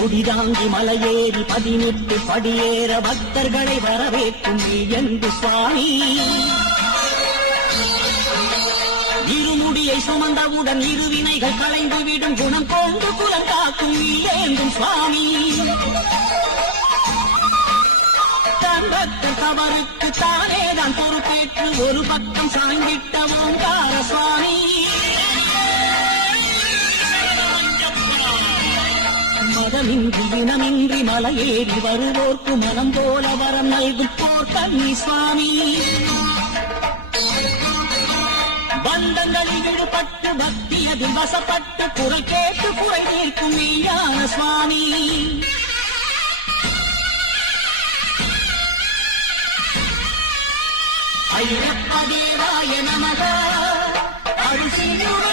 முடிதாங்கி மலையேறி 18 படியேற பக்தர்களை வரவேற்கும் என்று சுவாமி. இருமுடியை சுமந்தவுடன் இருவினைகள் களைந்துவிடும் குணம் கொண்டு குலங்காக்கும் வேண்டும் சுவாமி. தன் பக்தர் தவறுக்கு தானேதான் பொறுப்பேற்று ஒரு பக்கம் சாய்ந்திட்ட ஓங்கார சுவாமி. மதமின்றி இனமின்றி மலையேறி வருவோர்க்கு மனம் போல வரம் நல்கும் போர் கன்னி சுவாமி. பந்தங்களில் விடுபட்டு பக்தியதில் வசப்பட்டு குறை கேட்டு குறை தீர்க்கும் மெய்யான சுவாமி. ஐயப்ப தேவாய நமக.